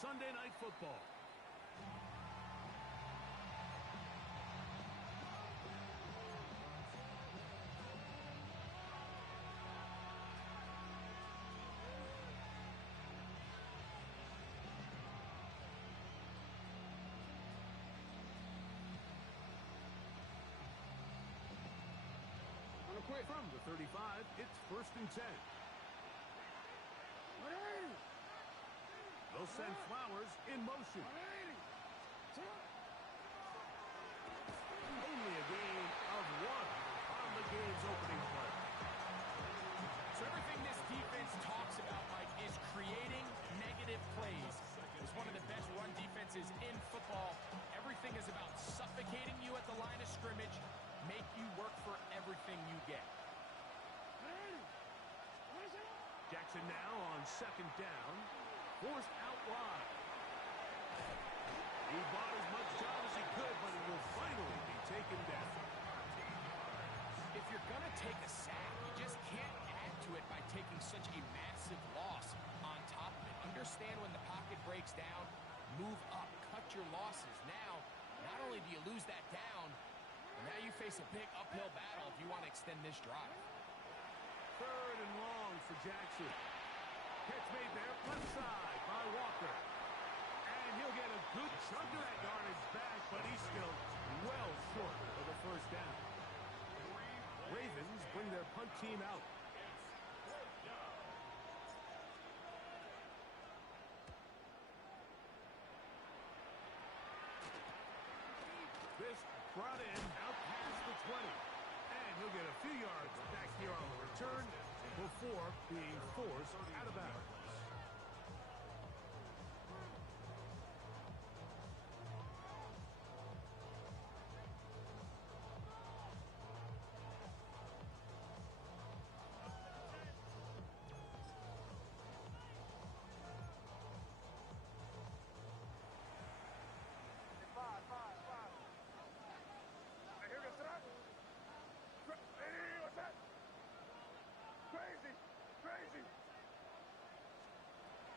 Sunday Night Football. On a play from the 35, it's 1st and 10. They'll send Flowers in motion. Only a gain of 1 on the game's opening play. So everything this defense talks about, Mike, is creating negative plays. It's one of the best run defenses in football. Everything is about suffocating you at the line of scrimmage, make you work for everything you get. Jackson now on 2nd down. Forced out wide. He bought as much time as he could, but it will finally be taken down. If you're going to take a sack, you just can't add to it by taking such a massive loss on top of it. Understand when the pocket breaks down, move up, cut your losses. Now, not only do you lose that down, but now you face a big uphill battle if you want to extend this drive. 3rd and long for Jackson. Catch made there, left side by Walker. And he'll get a good chunk of that yardage back, but he's still well short of the 1st down. Ravens bring their punt team out. This brought in out past the 20. And he'll get a few yards back here on the return before being forced out of bounds.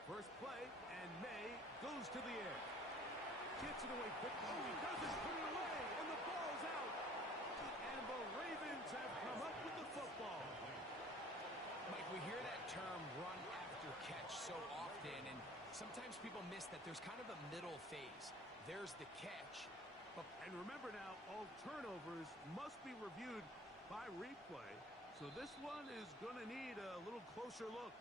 First play, and May goes to the air. Gets it away quickly. Oh, he doesn't put it away, and the ball's out. And the Ravens have come up with the football. Mike, we hear that term run after catch so often, and sometimes people miss that there's kind of a middle phase. There's the catch. And remember now, all turnovers must be reviewed by replay. So this one is going to need a little closer look.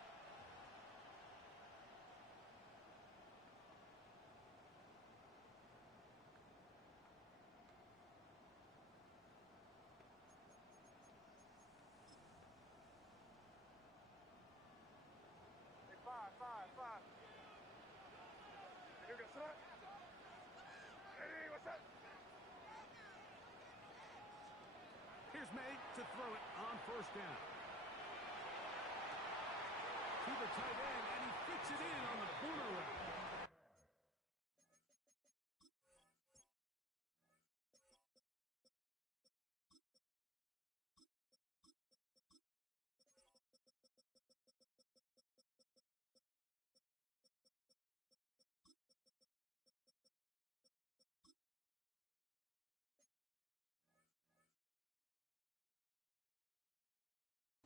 Five. Here goes that. Hey, what's that? Here's May to throw it on 1st down. To the tight end, and he fits it in on the corner route.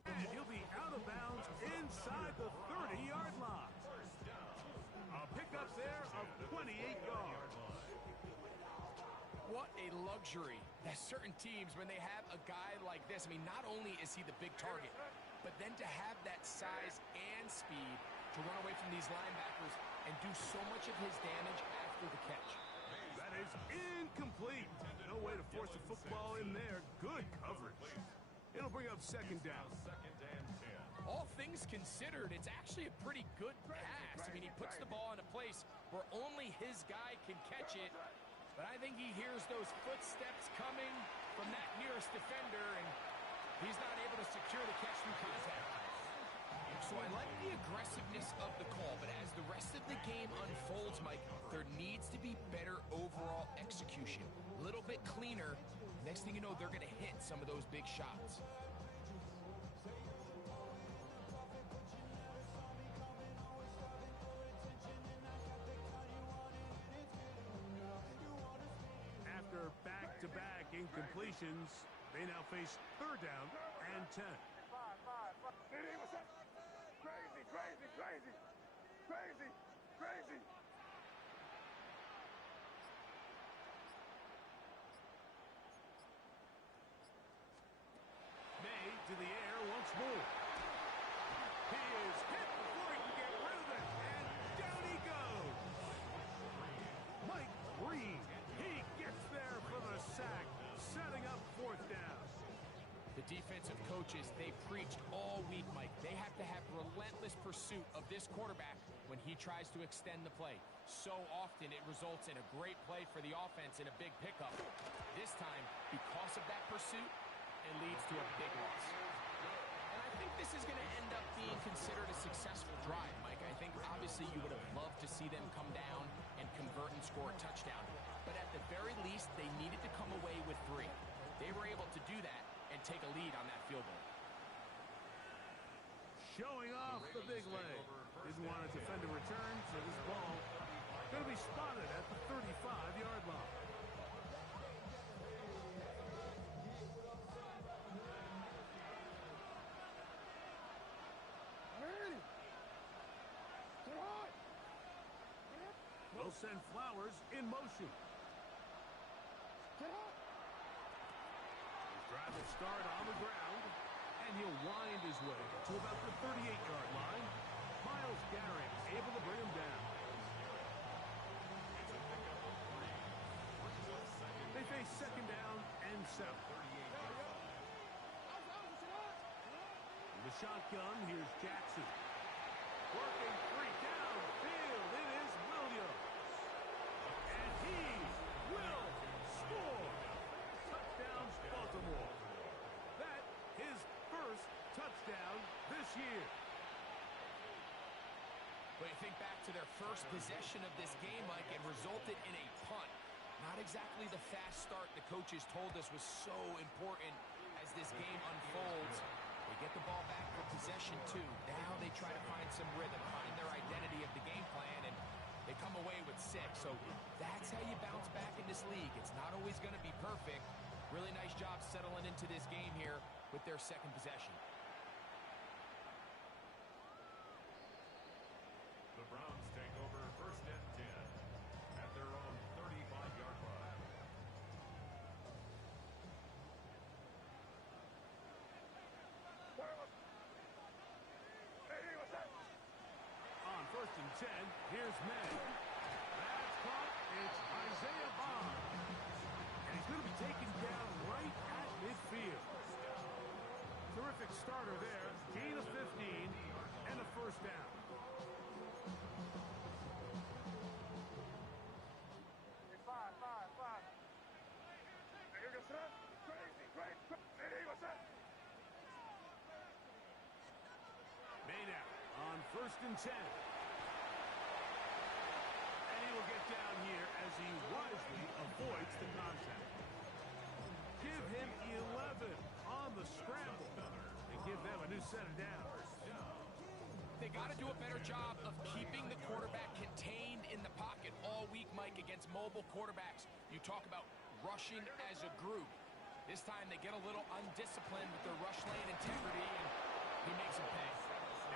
And he'll be out of bounds inside the 30-yard line. A pickup there of 28 yards. What a luxury that certain teams, when they have a guy like this, I mean, not only is he the big target, but then to have that size and speed to run away from these linebackers and do so much of his damage after the catch. That is incomplete. No way to force the football in there. Good coverage. It'll bring up 2nd down. All things considered, it's actually a pretty good pass. I mean, he puts the ball in a place where only his guy can catch it. But I think he hears those footsteps coming from that nearest defender, and he's not able to secure the catch through contact. So I like the aggressiveness of the call, but as the rest of the game unfolds, Mike, there needs to be better overall execution. A little bit cleaner. Next thing you know, they're going to hit some of those big shots. completions. They now face third down and 10. Five. CD, what's up? Crazy. May to the air once more. He is hit before he can get rid of it, and down he goes. Mike Green, he gets there for the sack, setting up fourth down. The defensive coaches, they preached all week, Mike. They have to have relentless pursuit of this quarterback when he tries to extend the play. So often it results in a great play for the offense and a big pickup. This time, because of that pursuit, it leads to a big loss. And I think this is going to end up being considered a successful drive, Mike. I think obviously you would have loved to see them come down and convert and score a touchdown. But at the very least, they needed to come away with 3. They were able to do that and take a lead on that field goal. Showing off the big leg. Didn't want to defend a return, so this ball going to be spotted at the 35-yard line. They'll send Flowers in motion. His drive will start on the ground, and he'll wind his way to about the 38-yard line. Myles Garrett able to bring him down. They face second down and 7. In the shotgun, here's Jackson. Working 3 downfield. It is Williams. And he will score. Touchdown, Baltimore. That his first touchdown this year. But you think back to their first possession of this game, Mike, it resulted in a punt. Not exactly the fast start the coaches told us was so important as this game unfolds. They get the ball back for possession 2. Now they try to find some rhythm, find their identity of the game plan, and they come away with 6. So that's how you bounce back in this league. It's not always going to be perfect. Really nice job settling into this game here with their second possession. The Browns take over first and 10 at their own 35-yard line. On first and 10, here's May. That's caught. It's Isaiah Bond. And he's going to be taken down right at midfield. Terrific starter there. Gain of 15 and a first down. Five. Here goes that. Crazy. CD, what's that? May now on first and 10. And he will get down here as he wisely avoids the contact. Give him 11 on the scramble and give them a new set of downs. They got to do a better job of keeping the quarterback contained in the pocket all week, Mike, against mobile quarterbacks. You talk about rushing as a group. This time they get a little undisciplined with their rush lane integrity, and he makes them pay.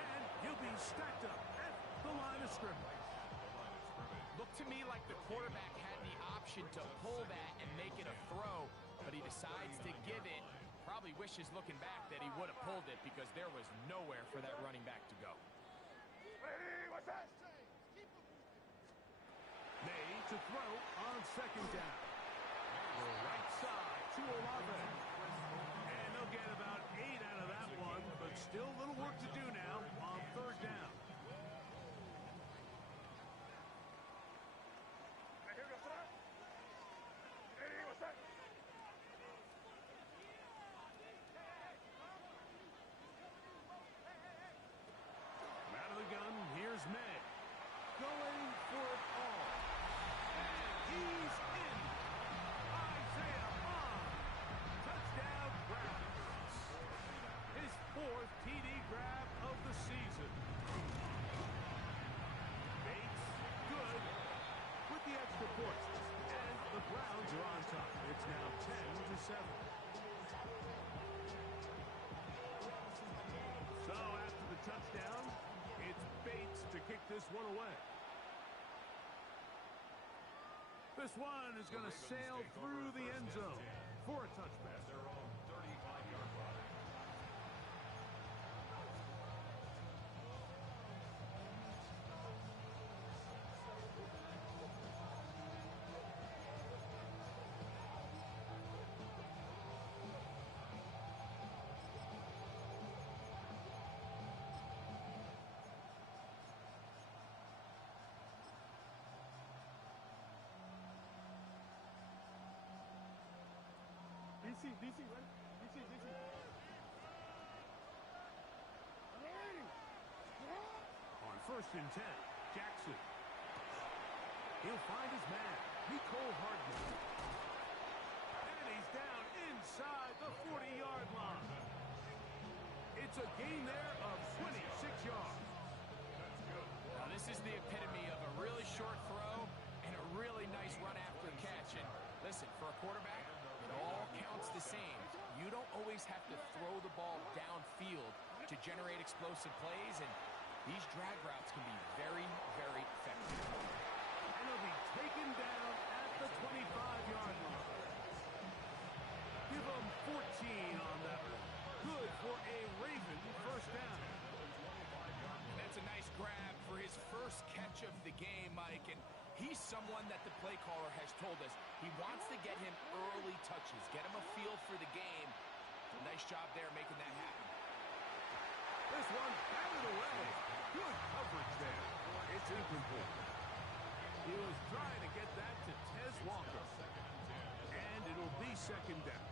And he'll be stacked up at the line of scrimmage. Looked to me like the quarterback had the option to pull that and make it a throw, but he decides to give it. Probably wishes looking back that he would have pulled it because there was nowhere for that running back to go. What's that? May to throw on second down. The right side to Olave. And they'll get about 8 out of that one, but still a little work to do now on third down. Here goes that. CD, what's that? Out of the gun, here's May. Going for it all. And he's in. Isaiah Bond. Touchdown, Browns. His 4th TD grab of the season. So after the touchdown, it's Bates to kick this one away. This one is going to sail through the end zone for a touchback. At their own 35-yard line. DC, right? DC. On 1st and 10, Jackson. He'll find his man, Nicole Hardman. And he's down inside the 40-yard line. It's a gain there of 26 yards. Now, this is the epitome of a really short throw and a really nice run after catch. And listen, for a quarterback, it all counts the same. You don't always have to throw the ball downfield to generate explosive plays, and these drag routes can be very, very effective. And he'll be taken down at the 25-yard line. Give him 14 on that one. Good for a Raven first down. And that's a nice grab for his first catch of the game, Mike, and he's someone that the play caller has told us he wants to get him early touches, get him a feel for the game. Nice job there making that happen. This one batted away. Good coverage there. It's incomplete. He was trying to get that to Tez Walker. And it'll be second down.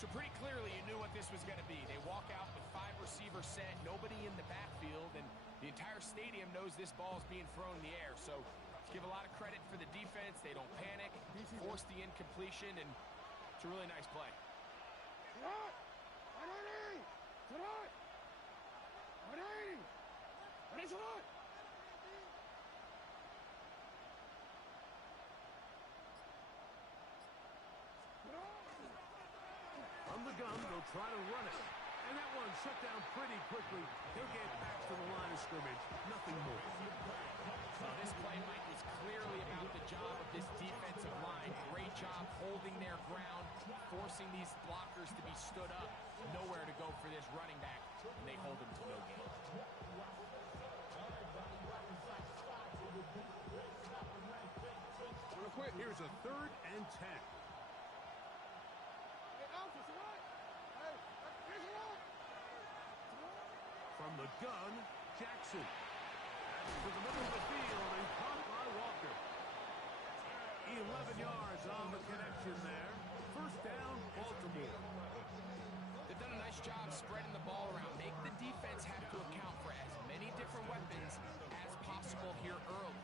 So pretty clearly you knew what this was going to be. They walk out with 5 receivers set, nobody in the backfield, and the entire stadium knows this ball is being thrown in the air. So give a lot of credit for the defense. They don't panic, force the incompletion, and it's a really nice play. From the gun, they'll try to run it. And that one shut down pretty quickly. He'll get back to the line of scrimmage. Nothing more. Well, this play, Mike, is clearly about the job of this defensive line. Great job holding their ground, forcing these blockers to be stood up. Nowhere to go for this running back, and they hold him to no gain. Here's a 3rd and 10. From the gun, Jackson. To the middle of the field and caught by Walker. 11 yards on the connection there. First down, Baltimore. They've done a nice job spreading the ball around. Make the defense have to account for as many different weapons as possible here early.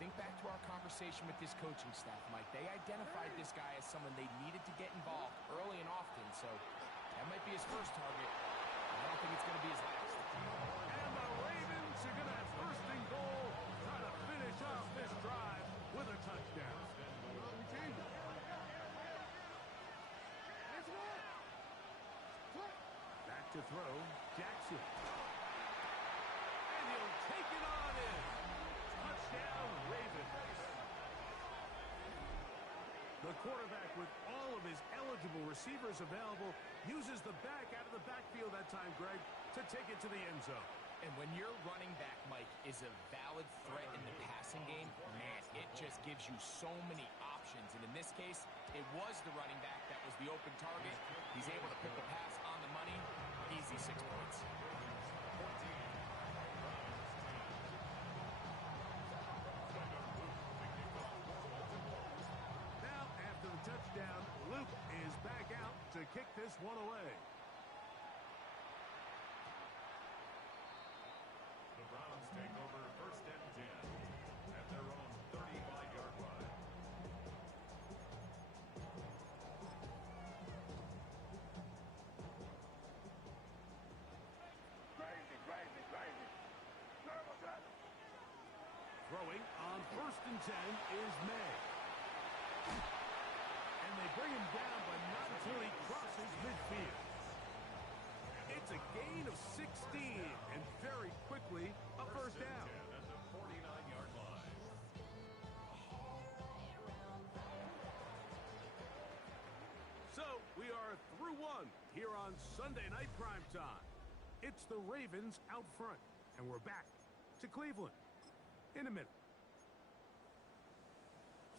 Think back to our conversation with this coaching staff, Mike. They identified this guy as someone they needed to get involved early and often, so that might be his first target. I don't think it's going to be his last. And the Ravens are going to have 1st and goal, trying to finish off this drive with a touchdown. Back to throw, Jackson. And he'll take it on in. Touchdown, Ravens. The quarterback, with all of his eligible receivers available, uses the back out of the backfield that time, Greg, to take it to the end zone. And when your running back, Mike, is a valid threat in the passing game, man, it just gives you so many options. And in this case, it was the running back that was the open target. He's able to put the pass on the money. Easy 6 points. Now, after the touchdown, Luke is back out to kick this one away. The Browns take over 1st and 10 at their own 35-yard line. Crazy. Throwing on 1st and 10 is May. And And they bring him down, but not until he crosses midfield. It's a gain of 16, and very quickly, a first down. At the 49-yard line. So, we are through one here on Sunday Night Primetime. It's the Ravens out front, and we're back to Cleveland in a minute.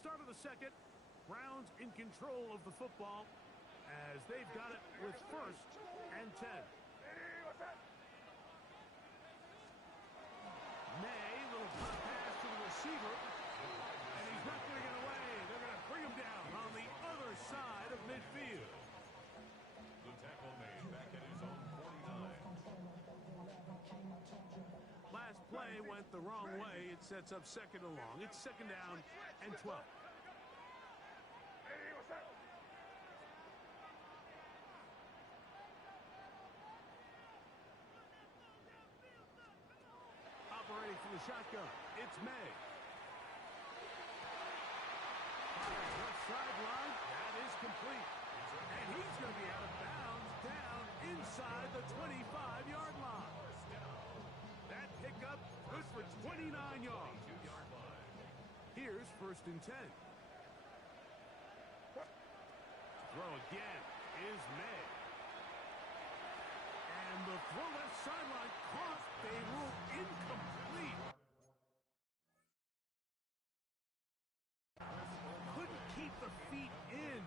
Start of the second, Browns in control of the football as they've got it with 1st and 10. May, little pop pass to the receiver, and he's not going to get away. They're going to bring him down on the other side of midfield. The tackle made back at his own 49. Last play went the wrong way. It sets up 2nd and long. It's 2nd down and 12. Operating from the shotgun, it's May. Left sideline, that is complete. And he's going to be out of bounds down inside the 25-yard line. That pickup good for 29 yards. Here's 1st and 10. Throw again is May. And the throw left sideline caught. They rule incomplete. Couldn't keep the feet in.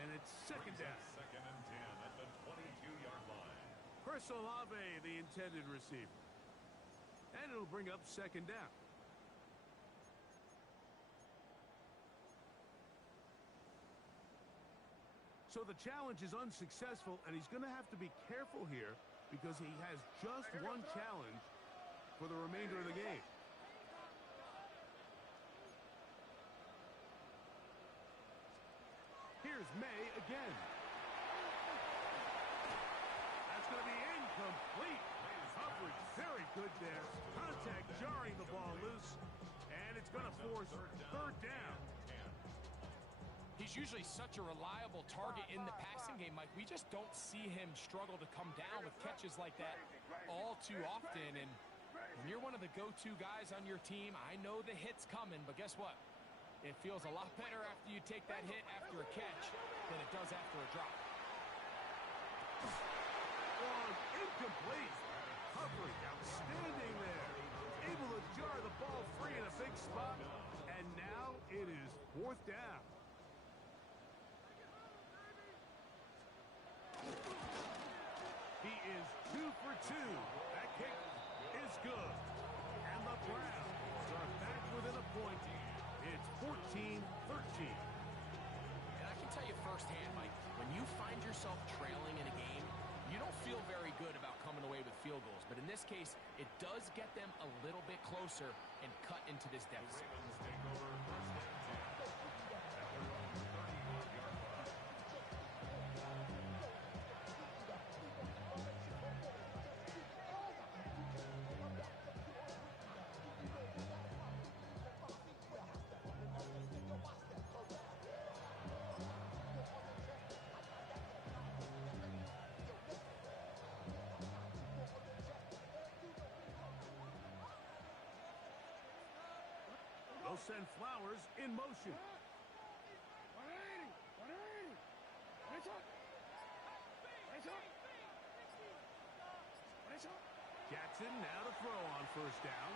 And it's 2nd down. 2nd and 10 at the 22-yard line. Chris Olave, the intended receiver. And it'll bring up 2nd down. So the challenge is unsuccessful, and he's going to have to be careful here because he has just one challenge for the remainder of the game. Here's May again. That's going to be incomplete. Coverage very good there. Contact jarring the ball loose, and it's going to force 3rd down. He's usually such a reliable target in the passing game, Mike. We just don't see him struggle to come down with catches like that all too often. And when you're one of the go-to guys on your team, I know the hit's coming, but guess what? It feels a lot better after you take that hit after a catch than it does after a drop. Incomplete. Coverage outstanding there. Able to jar the ball free in a big spot. And now it is 4th down. He is 2 for 2. That kick is good. And the Browns are back within a point. It's 14-13. And I can tell you firsthand, Mike, when you find yourself trailing in a game, you don't feel very good about coming away with field goals. But in this case, it does get them a little bit closer and cut into this deficit. Ravens take over 1st and 10 at their own 31-yard line. They'll send Flowers in motion. Jackson now to throw on 1st down.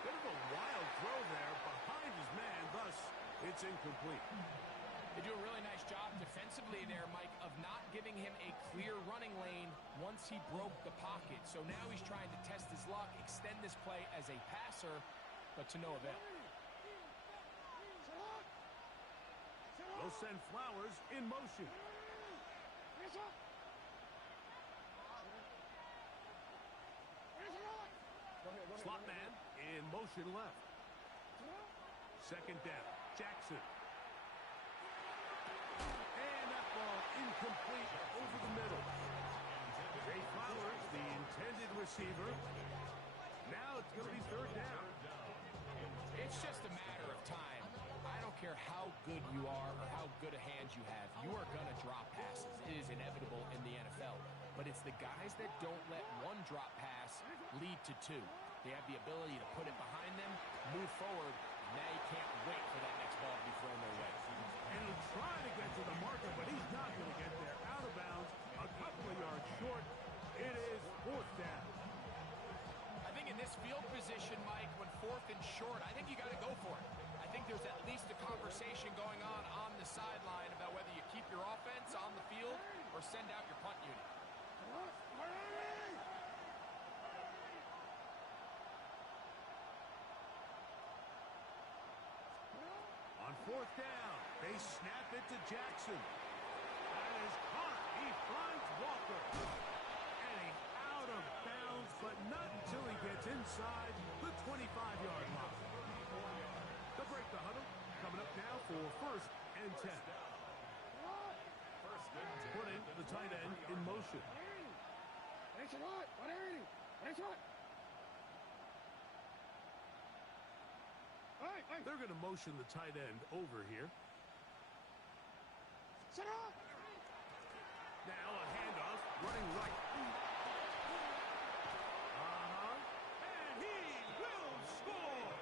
Bit of a wild throw there behind his man, thus it's incomplete. They do a really nice job defensively there, Mike, of not giving him a clear running lane once he broke the pocket. So now he's trying to test his luck, extend this play as a passer, but to no avail. They'll send Flowers in motion. Slot man in motion left. 2nd down. Jackson. And that ball incomplete over the middle. Zay Flowers, the intended receiver. Now it's going to be 3rd down. It's just a matter of time. I don't care how good you are or how good a hand you have, you are going to drop passes. It is inevitable in the NFL. But it's the guys that don't let one drop pass lead to two. They have the ability to put it behind them, move forward, and now you can't wait for that next ball to be thrown their way. And he'll try to get to the marker, but he's not going to get there. Out of bounds, a couple of yards short. It is fourth down. I think in this field position, Mike, when fourth and short, I think you got to go for it. I think there's at least a conversation going on the sideline about whether you keep your offense on the field or send out your punt unit. On fourth down, they snap it to Jackson. That is caught. He finds Walker. And he's out of bounds, but not until he gets inside the 25-yard line. They'll break the huddle. Coming up now for first and 10. Putting the tight end in motion. They're going to motion the tight end over here. Now a handoff, running right. And he will score!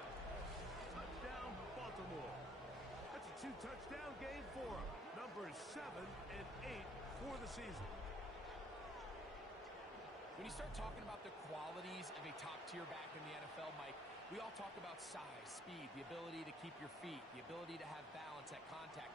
Touchdown, Baltimore. That's a 2-touchdown game for him. Numbers 7 and 8 for the season. When you start talking about the qualities of a top-tier back in the NFL, Mike, we all talk about size, speed, the ability to keep your feet, the ability to have balance at contact.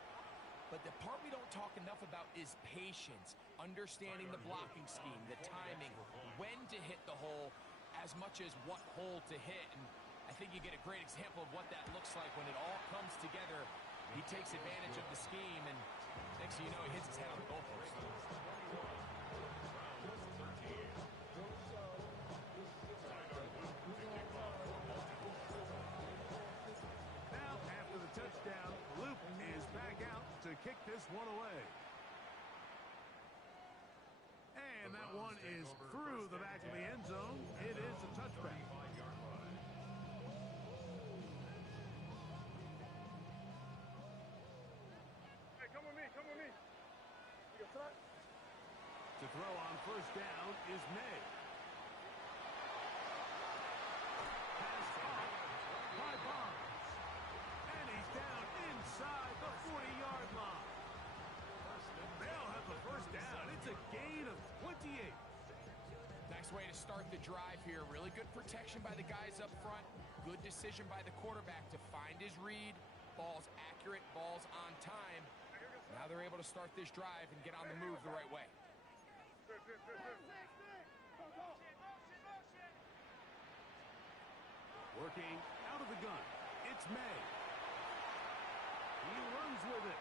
But the part we don't talk enough about is patience, understanding the blocking scheme, the timing, when to hit the hole, as much as what hole to hit. And I think you get a great example of what that looks like when it all comes together. He takes advantage of the scheme, and next thing you know, he hits his head on the goalpost. Now, after the touchdown, Luke is back out to kick this one away. And that one is through the back of the end zone. It is a touchback. Hey, come with me, come with me. You got front? To throw on first down is May. Pass off by Barnes. And he's down inside the 40-yard line. They'll have the first down. It's a gain of 28. Nice way to start the drive here. Really good protection by the guys up front. Good decision by the quarterback to find his read. Ball's accurate, ball's on time. Now they're able to start this drive and get on the move the right way. Working out of the gun. It's May. He runs with it.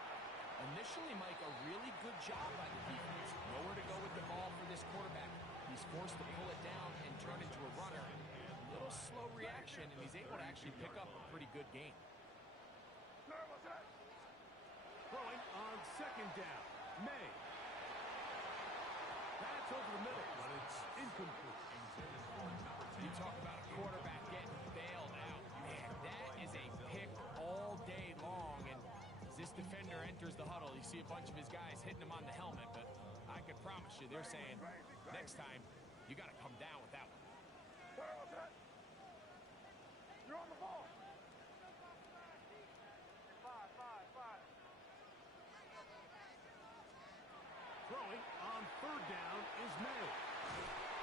Initially, Mike, a really good job by the defense. Nowhere to go with the ball for this quarterback. He's forced to pull it down and turn into a runner. A little slow reaction, and he's able to actually pick up a pretty good gain. Throwing on second down. May. That's over the middle, but it's incomplete. You talk about a quarterback getting bailed out. Man, that is a pick all day long. And as this defender enters the huddle, you see a bunch of his guys hitting him on the helmet. But I can promise you, they're saying, next time, you got to come down with that one. You're on the ball. Five. Throwing on third down is May.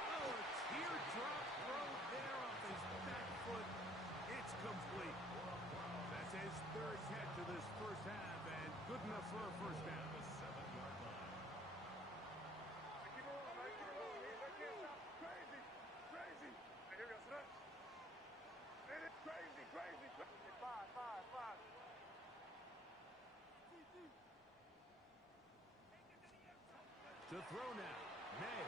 Oh, a teardrop throw there off his back foot. It's complete. That's his third catch of this first half, and good enough for a first down. Keep it rolling, Mike. Keep it rolling. They can't stop. Crazy. Hey, here we go. Sit up. It is crazy. Five. To throw now, May.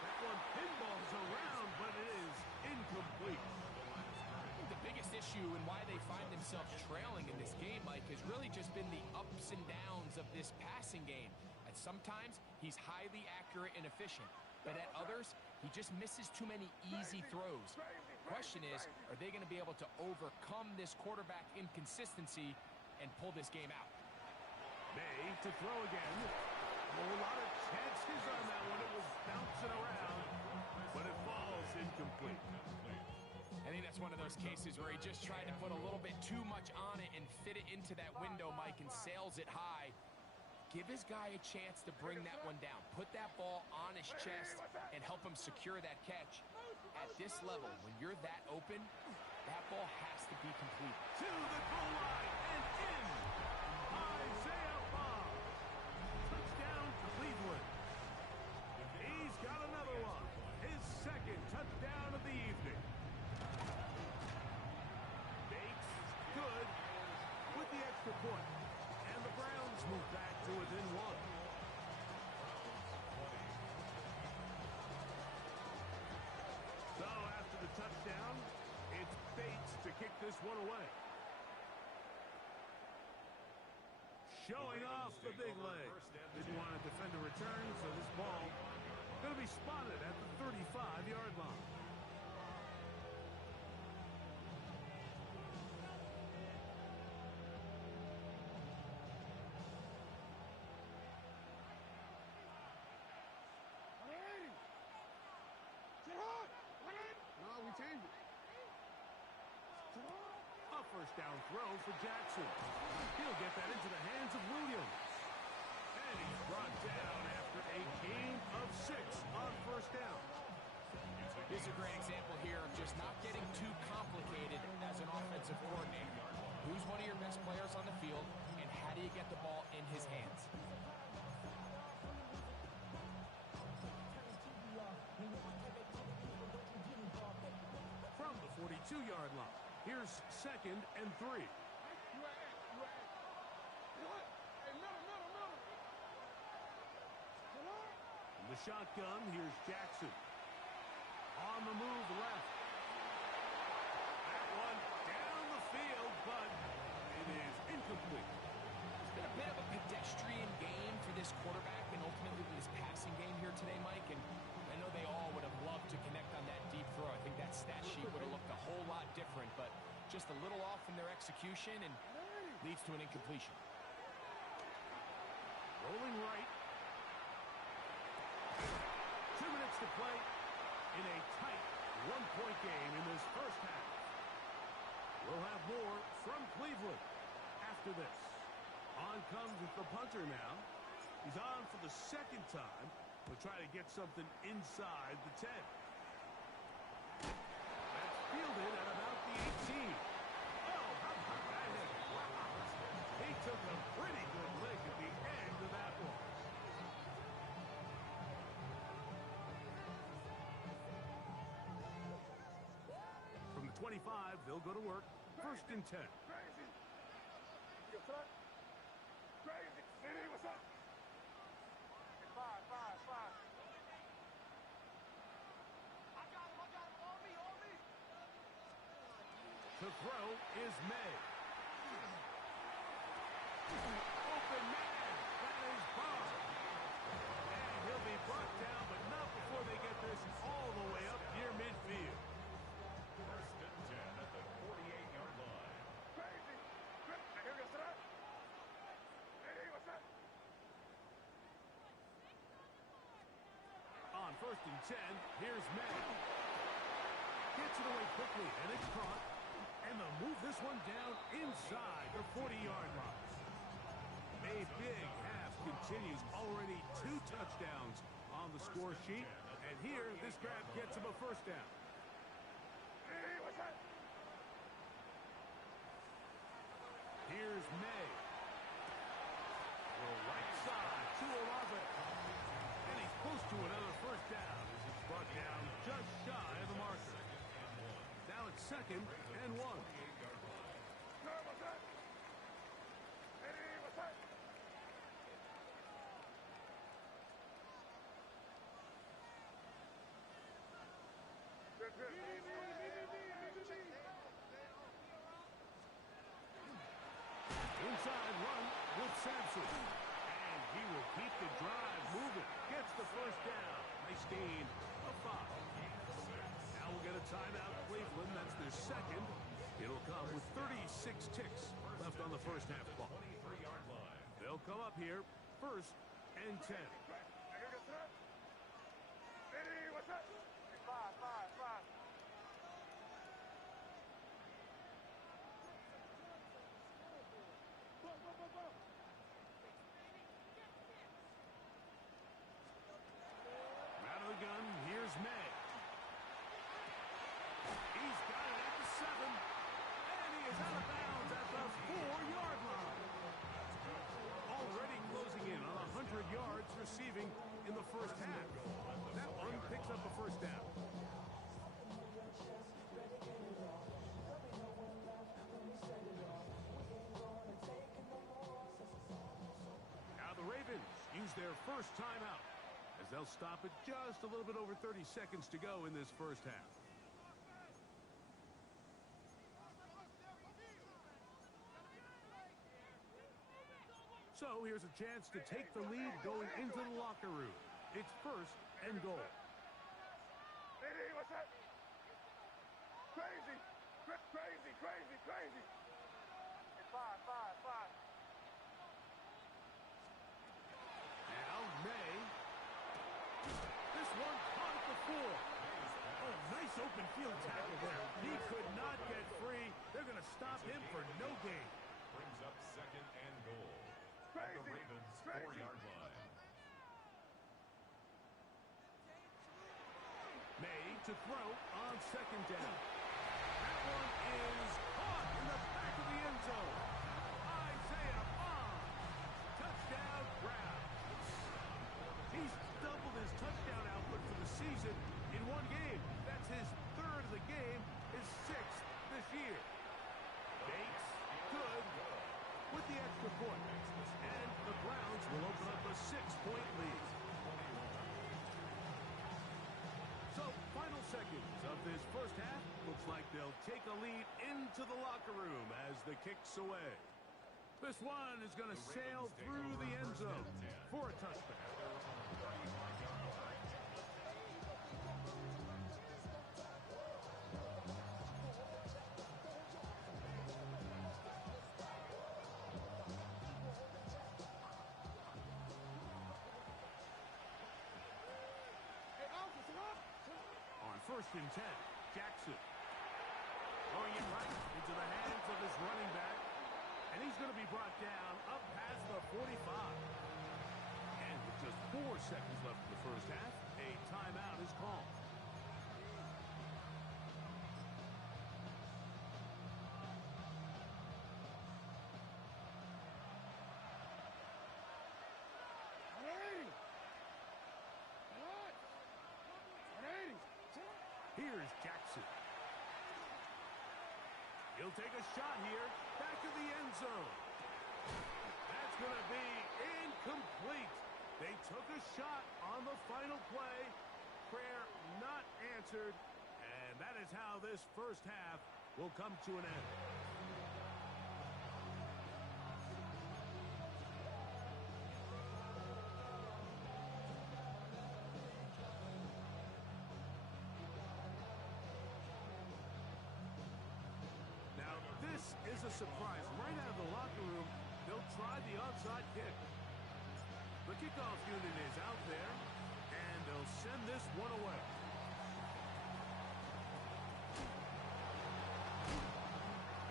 That one pinballs around, but it is incomplete. I think the biggest issue and why they find themselves trailing in this game, Mike, has really just been the ups and downs of this passing game. At sometimes, he's highly accurate and efficient, but at others, He just misses too many easy throws. Question is, are they going to be able to overcome this quarterback inconsistency and pull this game out? May to throw again. A lot of chances on that one. It was bouncing around, but it falls incomplete. I think that's one of those cases where he just tried to put a little bit too much on it and fit it into that window, Mike, and sails it high. Give his guy a chance to bring that one down. Put that ball on his chest and help him secure that catch. At this level, when you're that open, that ball has to be complete. To the goal line and in. Isaiah Bond. Touchdown, Cleveland. He's got another one. His second touchdown of the evening. Bates, good, with the extra point. And the Browns move back to within one. So after the touchdown, it's Bates to kick this one away. Showing off the big leg. Didn't want to defend a return, so this ball going to be spotted at the 35-yard line. A first down throw for Jackson. He'll get that into the hands of Williams. And he's brought down after a gain of 6 on first down. This is a great example here of just not getting too complicated as an offensive coordinator. Who's one of your best players on the field, and how do you get the ball in his hands? From the 42-yard line, here's 2nd and 3. In the shotgun, here's Jackson. On the move left. That one down the field, but it is incomplete. It's been a bit of a pedestrian game for this quarterback and ultimately this passing game here today, Mike. And I know they all would have loved to connect on that deep throw. I think that stat sheet would have looked a whole lot different, but just a little off in their execution and leads to an incompletion. Rolling right. 2 minutes to play in a tight one-point game in this first half. We'll have more from Cleveland after this. On comes the punter now. He's on for the 2nd time. We'll try to get something inside the 10. That's fielded at about the 18. Oh, how about that hit? Wow. He took a pretty good lick at the end of that one. From the 25, they'll go to work. 1st and 10. Crazy. What's up? Crazy. City, what's up? Five. To throw is May. Open man. That is Bond. And he'll be brought down, but not before they get this all the way up near midfield. 1st and 10 at the 48-yard line. Crazy. Here we go, sit up. Hey, what's up? On 1st and 10, here's May. Gets it away quickly, and it's caught. And they'll move this one down inside the 40-yard line. A big half continues. Already 2 touchdowns on the score sheet. And here, this grab gets him a first down. Hey, what's up? Here's May. The right side to Olave. And he's close to another first down as it's brought down just shy of the marker. Now it's 2nd and 1. No, what's up? Hey, what's up? Good. Inside run with Sampson. And he will keep the drive moving. Gets the first down. Nice gain 5. Now we'll get a timeout, Cleveland. That's their second. It'll come with 36 ticks left on the first half clock. 23-yard line. They'll come up here, 1st and 10. What's up? 5. Out of the gun, here's May. He's got it at the 7. And he is out of bounds at the 4-yard line. Already closing in on 100 yards receiving in the first half. That one picks up a first down. Now the Ravens use their first timeout as they'll stop it just a little bit over 30 seconds to go in this first half. So here's a chance to take the lead going into the locker room. It's 1st and goal. Hey, what's up? Crazy. 5. Now May. This one caught at the 4. Oh, nice open field tackle there. He could not get free. They're going to stop him for no gain. Brings up 2nd and goal. At the Ravens' 4-yard line. May to throw on 2nd down. That one is caught in the back of the end zone. Isaiah Bond. Touchdown Brown. He's doubled his touchdown output for the season in one game. That's his 3rd of the game, his 6th this year. Bates, good, with the extra point. And the Browns will open up a 6-point lead. So, final seconds of this first half. Looks like they'll take a lead into the locker room as the kick's away. This one is going to sail through the end zone for a touchdown. On 1st and 10, Jackson. Throwing it right into the hands of his running back. And he's going to be brought down up past the 45. And with just 4 seconds left in the first half, a timeout is called. Here's Jackson. He'll take a shot here, back of the end zone. That's going to be incomplete. They took a shot on the final play. Prayer not answered. And that is how this first half will come to an end. Is a surprise. Right out of the locker room, they'll try the onside kick. The kickoff unit is out there, and they'll send this one away.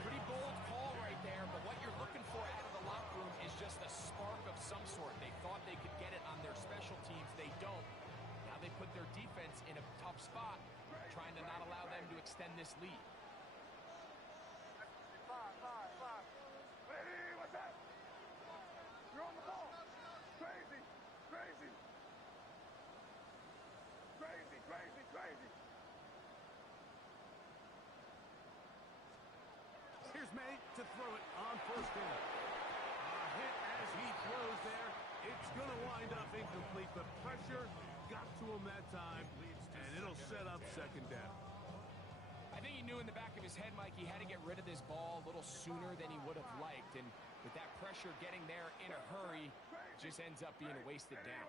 Pretty bold call right there, but what you're looking for out of the locker room is just a spark of some sort. They thought they could get it on their special teams. They don't. Now they put their defense in a tough spot, trying to not allow them to extend this lead. 5. Hey, what's up? You're on the ball. Crazy. Here's May to throw it on 1st down. A hit as he throws there. It's going to wind up incomplete. The pressure got to him that time, and it'll set up 2nd down. I think he knew in the back of his head, Mike, he had to get rid of this ball a little sooner than he would have liked. And with that pressure getting there in a hurry, it just ends up being a wasted down.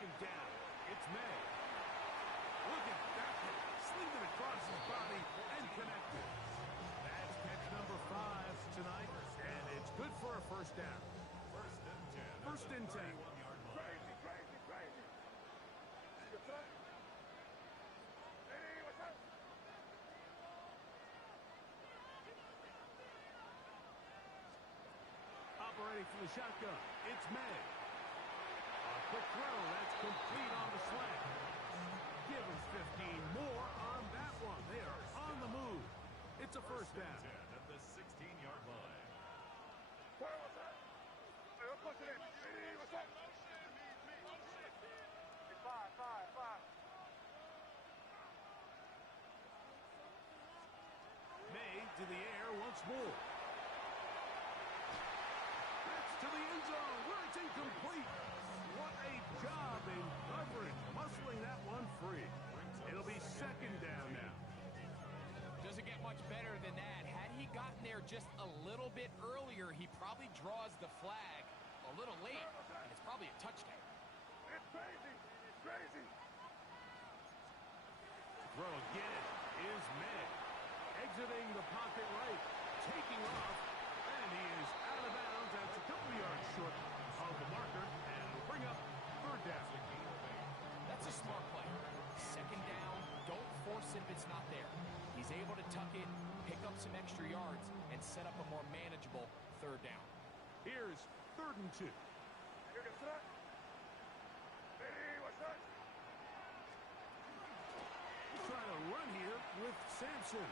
second down. It's May. Look at that one. Sling it across his body and connected. That's catch number 5 tonight, and it's good for a first down. First and 10. Crazy, crazy, crazy. What's up? Hey, what's up? Operating from the shotgun. It's May. A quick throw. That's complete on the slant. Give us 15 more on that one. They are on the move. It's a first down. At the 16-yard line. What's up? Hey, let's push it in. Hey, what's up? Hey, five. May to the air once more. That's to the end zone where it's incomplete. What a job in coverage, muscling that one free. It'll be second down now. Doesn't get much better than that. Had he gotten there just a little bit earlier, he probably draws the flag a little late, and it's probably a touchdown. It's crazy. It's crazy. Throw again is May. Exiting the pocket right, taking off, and he is out of bounds. That's a couple yards short of the marker, and it'll bring up third down. That's a smart play. Second down, don't force it if it's not there. He's able to tuck it, pick up some extra yards, and set up a more manageable third down. Here's 3rd and 2. Here gets it. Hey, what's up? He's trying to run here with Sampson.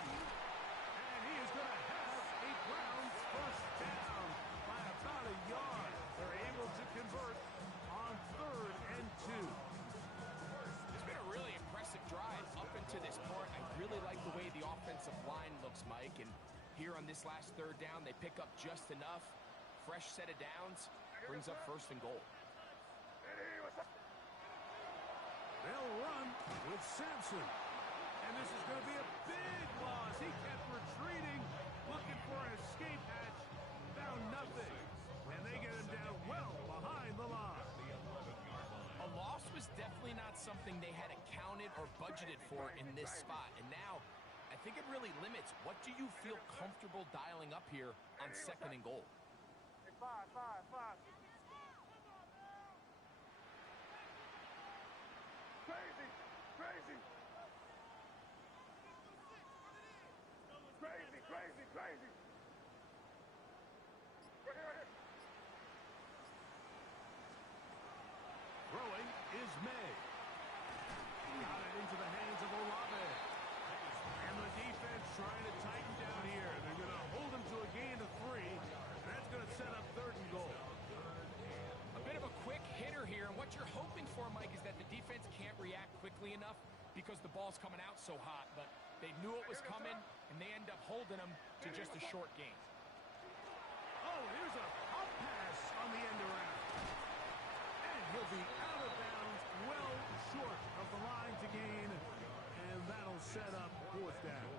And he is going to have a Browns first down by about a yard. They're able to convert on 3rd and 2. It's been a really impressive drive up into this point. I really like the way the offensive line looks, Mike. And here on this last third down, they pick up just enough. Fresh set of downs brings up 1st and goal. Hey, what's up? They'll run with Sampson. And this is going to be a big loss. He kept retreating, looking for an escape hatch. Found nothing. And they get him down well behind the line. A loss was definitely not something they had accounted or budgeted for in this spot. And now, I think it really limits what do you feel comfortable dialing up here on 2nd and goal. Hey, five. Crazy, crazy. Crazy. Right here. Throwing is May. Got it into the hands of Olave. And the defense trying to tighten down here. They're going to hold him to a gain of 3. And that's going to set up 3rd and goal. A bit of a quick hitter here, and what you're hoping for, Mike, is that the defense can't react quickly enough because the ball's coming out so hot, but they knew it was coming, and they end up holding them to just a short gain. Oh, here's a pop pass on the end around. And he'll be out of bounds, well short of the line to gain, and that'll set up 4th down.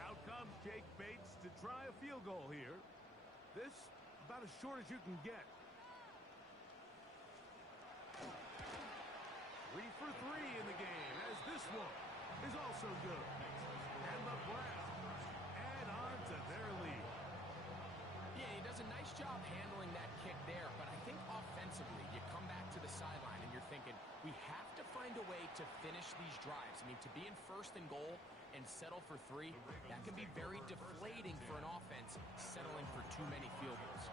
Out comes Jake Bates to try a field goal here. This about as short as you can get. 3 for 3 in the game, as this one is also good. And the Browns add on to their lead. Yeah, he does a nice job handling that kick there, but I think offensively, you come back to the sideline and you're thinking, we have to find a way to finish these drives. I mean, to be in 1st and goal and settle for 3, that can be very deflating for an offense settling for too many field goals.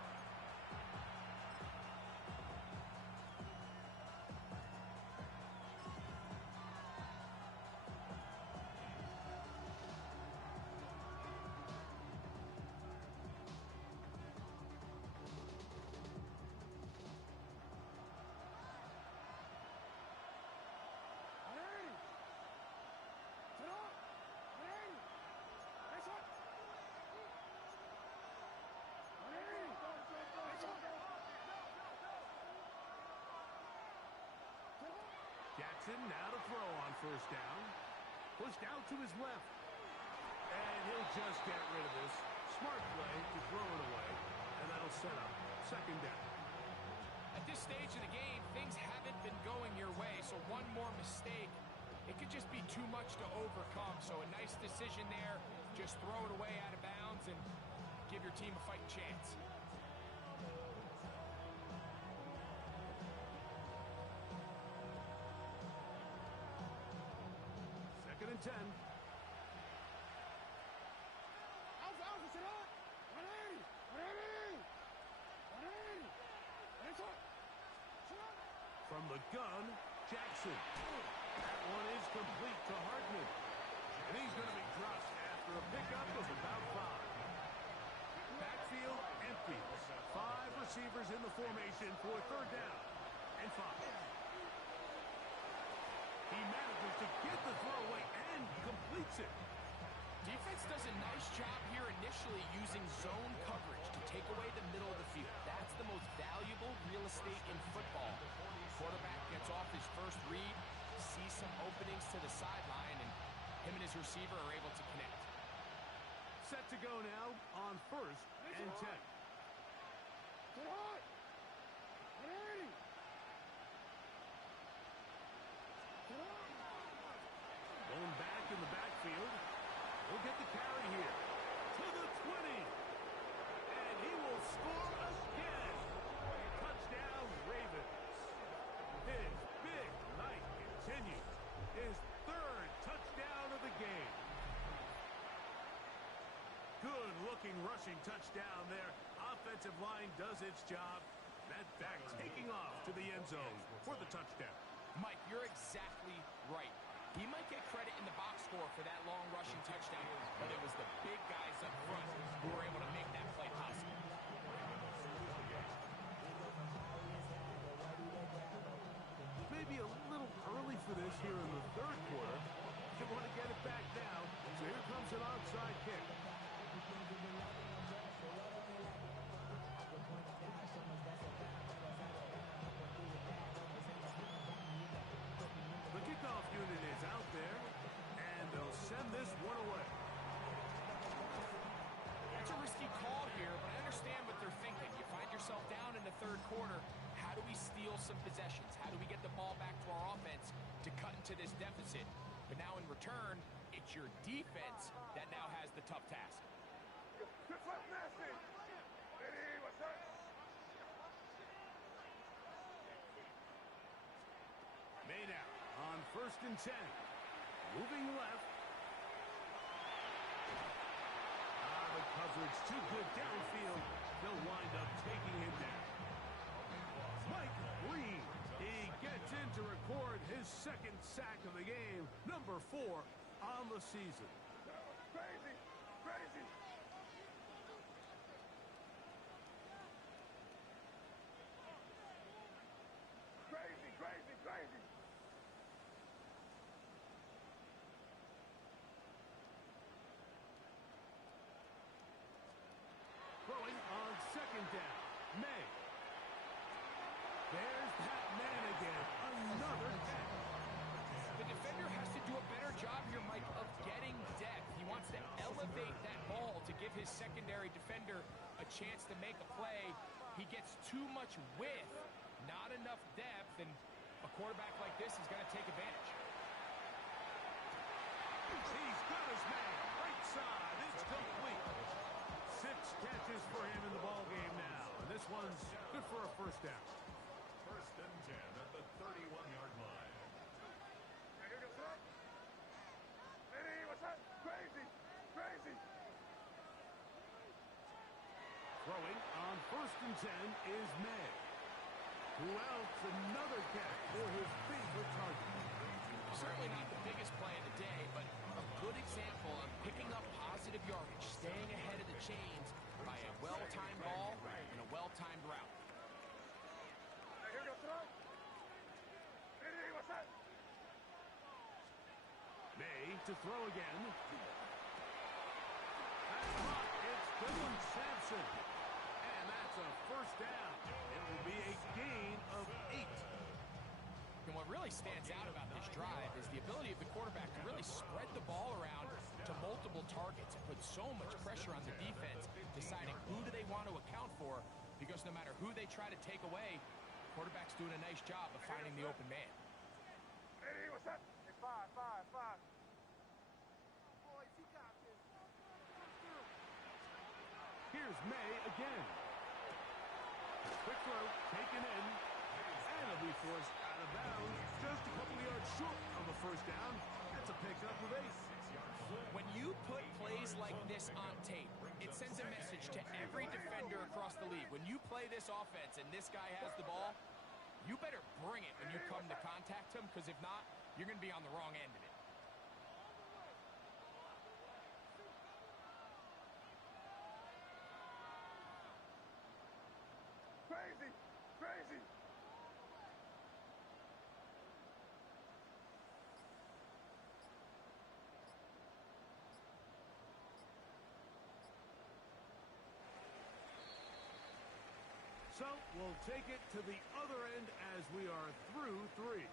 Jackson now to throw on 1st down. Pushed out to his left. And he'll just get rid of this. Smart play to throw it away. And that'll set up second down. At this stage of the game, things haven't been going your way, so one more mistake, it could just be too much to overcome. So a nice decision there. Just throw it away out of bounds and give your team a fighting chance. Second and 10. From the gun, Jackson. That one is complete to Hartman. And he's going to be dropped after a pickup of about 5. Backfield empty. 5 receivers in the formation for third down and 5. He manages to get the throw away and completes it. Defense does a nice job here initially using zone coverage to take away the middle of the field. That's the most valuable real estate in football. Quarterback gets off his first read, sees some openings to the sideline, and him and his receiver are able to connect. Set to go now on first and 10. Going back in the backfield. He'll get the carry here. To the 20. And he will score again. Touchdown, Ravens. His big night continues. His third touchdown of the game. Good-looking rushing touchdown there. Offensive line does its job. That back taking off to the end zone for the touchdown. Mike, you're exactly right. He might get credit in the box score for that long rushing touchdown, but it was the big guys up front who were able to make that play possible. Maybe a little early for this here in the third quarter. You want to get it back now, so here comes an onside kick. The kickoff unit is out there, and they'll send this one away. That's a risky call here, but I understand what they're thinking. You find yourself down in the third quarter. How do we steal some possessions? How do we get the ball back to our offense to cut into this deficit? But now in return, it's your defense that now has the tough task. Made out on first and 10. Moving left. The coverage too good downfield. They'll wind up taking him down. Mike Green. He gets in to record his second sack of the game. Number 4 on the season. Crazy, crazy. Crazy, crazy, crazy. Throwing on second down. May. There's that man again. Another catch. The defender has to do a better job here, Mike, of getting depth. He wants to elevate that ball to give his secondary defender a chance to make a play. He gets too much width, not enough depth, and a quarterback like this is going to take advantage. He's got his man. Right side. It's complete. 6 catches for him in the ball game now. And this one's good for a first down. First and 10 at the 31-yard line. What's that? Crazy, crazy. Throwing on first and 10 is May. Who else? Another catch for his favorite target. Certainly not the biggest play of the day, but a good example of picking up positive yardage, staying ahead of the chains by a well-timed ball and a well-timed route. Here we go, throw. What's that? May to throw again. That's caught. It's Dylan Sampson. And that's a first down. It will be a gain of 8. And what really stands out about this drive is the ability of the quarterback to really spread the ball around to multiple targets. It puts so much pressure on the defense, deciding who do they want to account for, because no matter who they try to take away, quarterback's doing a nice job of finding the open man. Hey, what's up? Hey, five. Here's May again. Quick throw, taken in, and it'll be forced out of bounds. Just a couple of yards short of a first down. That's a pickup of 8. When you put plays like this on tape, it sends a message to every defender across the league. When you play this offense and this guy has the ball, you better bring it when you come to contact him, because if not, you're going to be on the wrong end of it. Crazy. So we'll take it to the other end as we are through 3.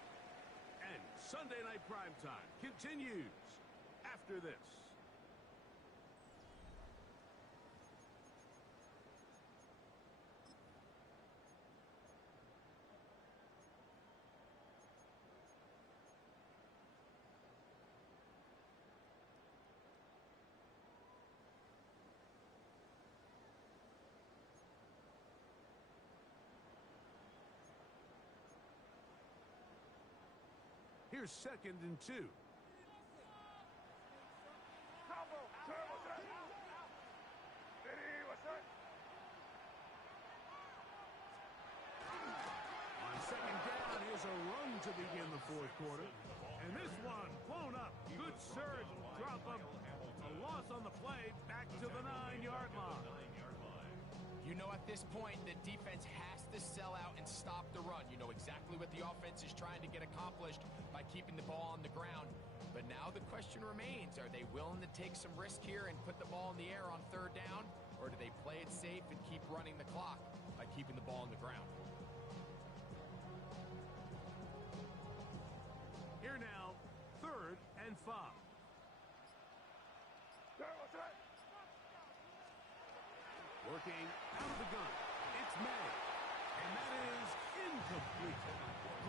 And Sunday Night Primetime continues after this. Here's 2nd and 2. Combo. Turbo set. Hey, what's up? On 2nd down, here's a run to begin the 4th quarter. And this one blown up. Good surge. Drop up. A loss on the play. Back to the 9-yard line. You know at this point the defense has to sell out and stop the run. You know exactly what the offense is trying to get accomplished by keeping the ball on the ground. But now the question remains, are they willing to take some risk here and put the ball in the air on 3rd down? Or do they play it safe and keep running the clock by keeping the ball on the ground? Here now, 3rd and 5. Turbo set. Working out of the gun. It's May. And that is incomplete.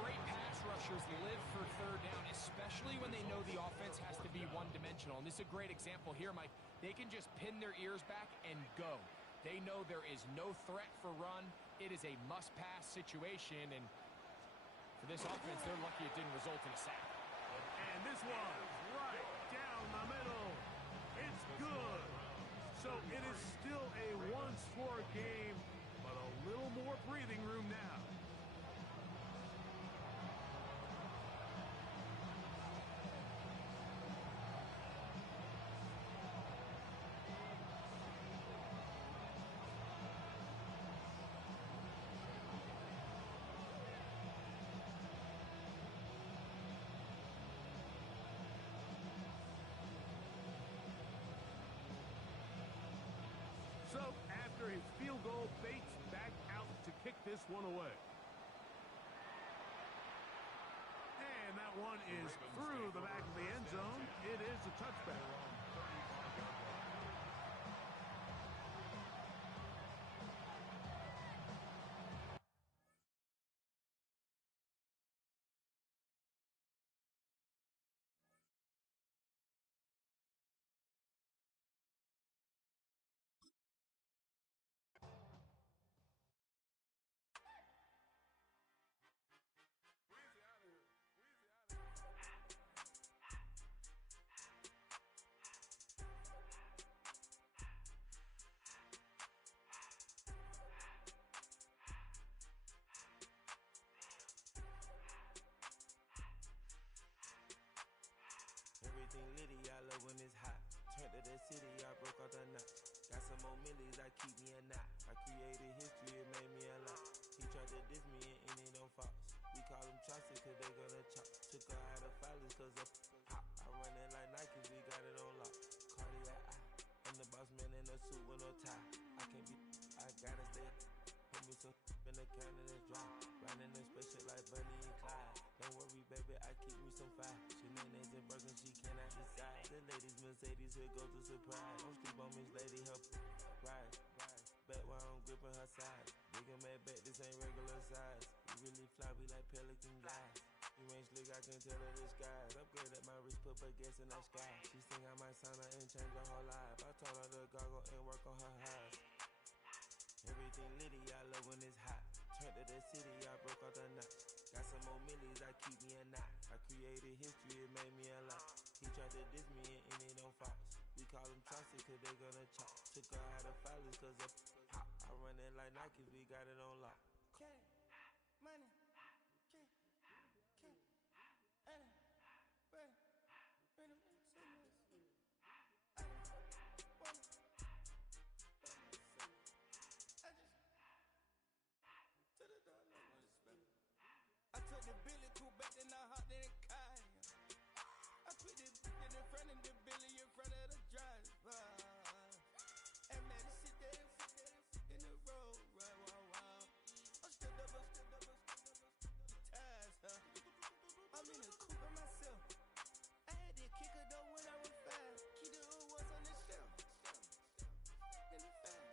Great pass rushers live for 3rd down, especially when they know the offense has to be one-dimensional. And this is a great example here, Mike. They can just pin their ears back and go. They know there is no threat for run. It is a must-pass situation. And for this offense, they're lucky it didn't result in a sack. And this one right down the middle. It's good. So it is still a one-score game, but a little more breathing room now. So after his field goal, Bates back out to kick this one away. And that one is through the back of the end zone. It is a touchback. Everything litty, I love when it's hot. Turned to the city, I broke all the knots. Got some more millies, I keep me a knot. I created history, it made me a lot. He tried to diss me and it don't false. We call them chopsticks cause they gonna chop. Took her out of filers cause of pop. I run it like Nike, we got it on lock. Cardiac eye, I'm the boss man in a suit with no tie. I can't be, I gotta stay. Put me some in the can and it's dry. Riding in spaceship like Bunny and Clyde. Don't worry, baby, I keep me some fire. Shenanigans and burgers, she cannot decide. The ladies, Mercedes, here goes the surprise. Don't sleep on Miss Lady, help ride. Back while I'm gripping her side. Bigger mad back, this ain't regular size. You really fly, we like pelican guys. You ain't slick, I can tell her disguise. Upgrade at my wrist, put baguettes in the sky. She think I might sign her and change her whole life. I told her to goggle and work on her eyes. Everything litty, I love when it's hot. Turned to the city, I broke out the notch. Got some more millies, I keep me a knot. I created history, it made me a lot. He tried to diss me and it don't fox. We call them Chaucer cause they gonna chop. Took her out of filers cause of hot. I run it like Nike, we got it on lock. Cash, money, cash, Anna, burn, burn them in so much. I just wanna, I just to the dollar. I took the Billy cool back then I hopped in the car. I put the in front of the Billy in front of the driver. And man, this shit there in the road, right, wow. I'm still double, ties, huh? I'm in the coupe by myself. I had to kick her though when I was 5. Keep the old ones on the shelf. In the fire.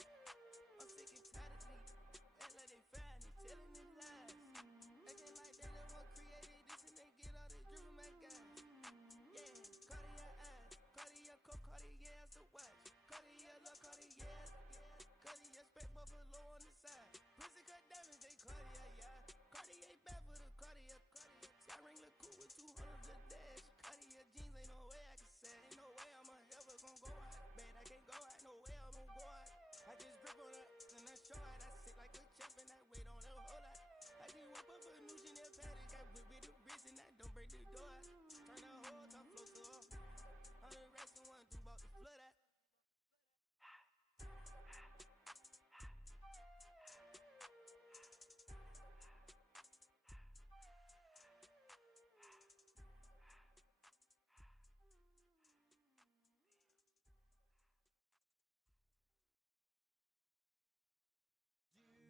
I'm sick and tired of these. Act like they find it, telling them lies. Acting like they the one created this and they get all this driven my guys. Yeah, Cartier eyes, Cartier coat, Cartier as the watch. Cartier look, Cartier, Cartier spec buffalo on the side. Pussy cut diamonds, they Cartier, yeah. Cartier bad for the Cartier. Sky ring look cool with 200 the dash. Cartier jeans, ain't no way I can say. Ain't no way I'm ever gon' go out. Man, I can't go out, no way I'm gon' go out. I just grip on her and I show out. I sit like a champ and I wait on her whole lot. I just whip up a new Chanel pattern. Got whip with the bricks and I don't break the door out. Turn the whole top float to her. 100 racks and 1, 2 bought the flood out.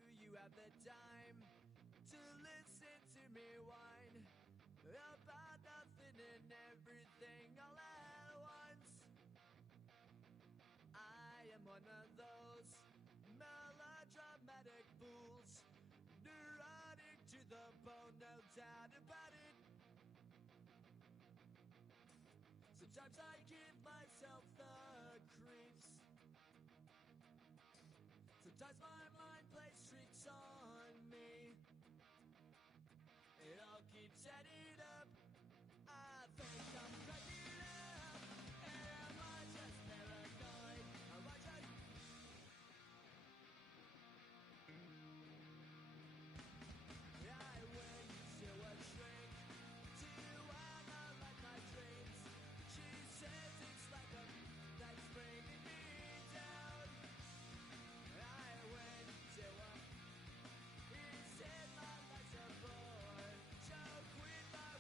Do you have the time to listen to me whine about nothing and everything all at once? I am one of those melodramatic fools, neurotic to the bone, no doubt about it. Sometimes I give myself the creeps. Sometimes my mind plays tricks on me. It all keeps adding up. I think I'm cracking up. Am I just paranoid? Am I just... I went to a shrink to analyze my dreams. She says it's like a that's bringing me down. I went to a... He said my life's a bore. So quit my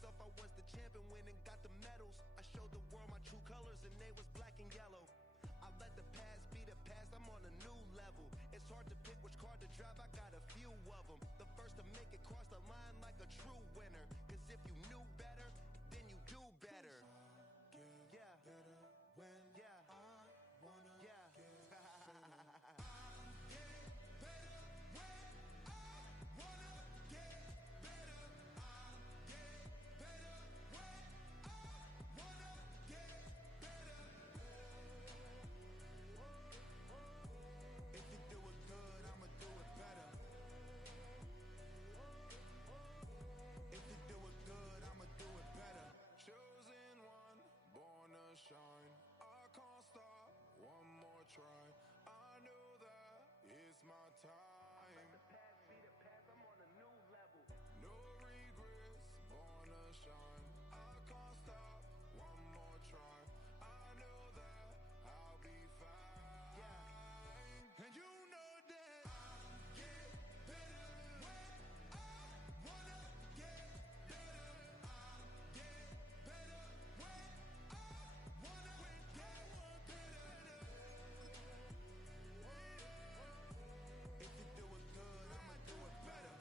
myself I was the champion, win and got the medals. I showed the world my true colors and they was black and yellow. I let the past be the past, I'm on a new level. It's hard to pick which car to drive, I got a few of them. The first to make it cross the line like a true winner. Cause if you knew better, then you do better. Yeah. Better when Yeah. I wanna Yeah. get better. If you do it good, I'ma do it better. If you do it good, I'ma do it better. Chosen one, born to shine. I can't stop, one more try. I know that it's my time. Let the past be the past, I'm on a new level. No regrets, born to shine. I can't stop, one more try. I know that I'll be fine. Yeah. And you know that I get better when I wanna get better. I get better when I wanna get better. If you do it good, I'ma do it better.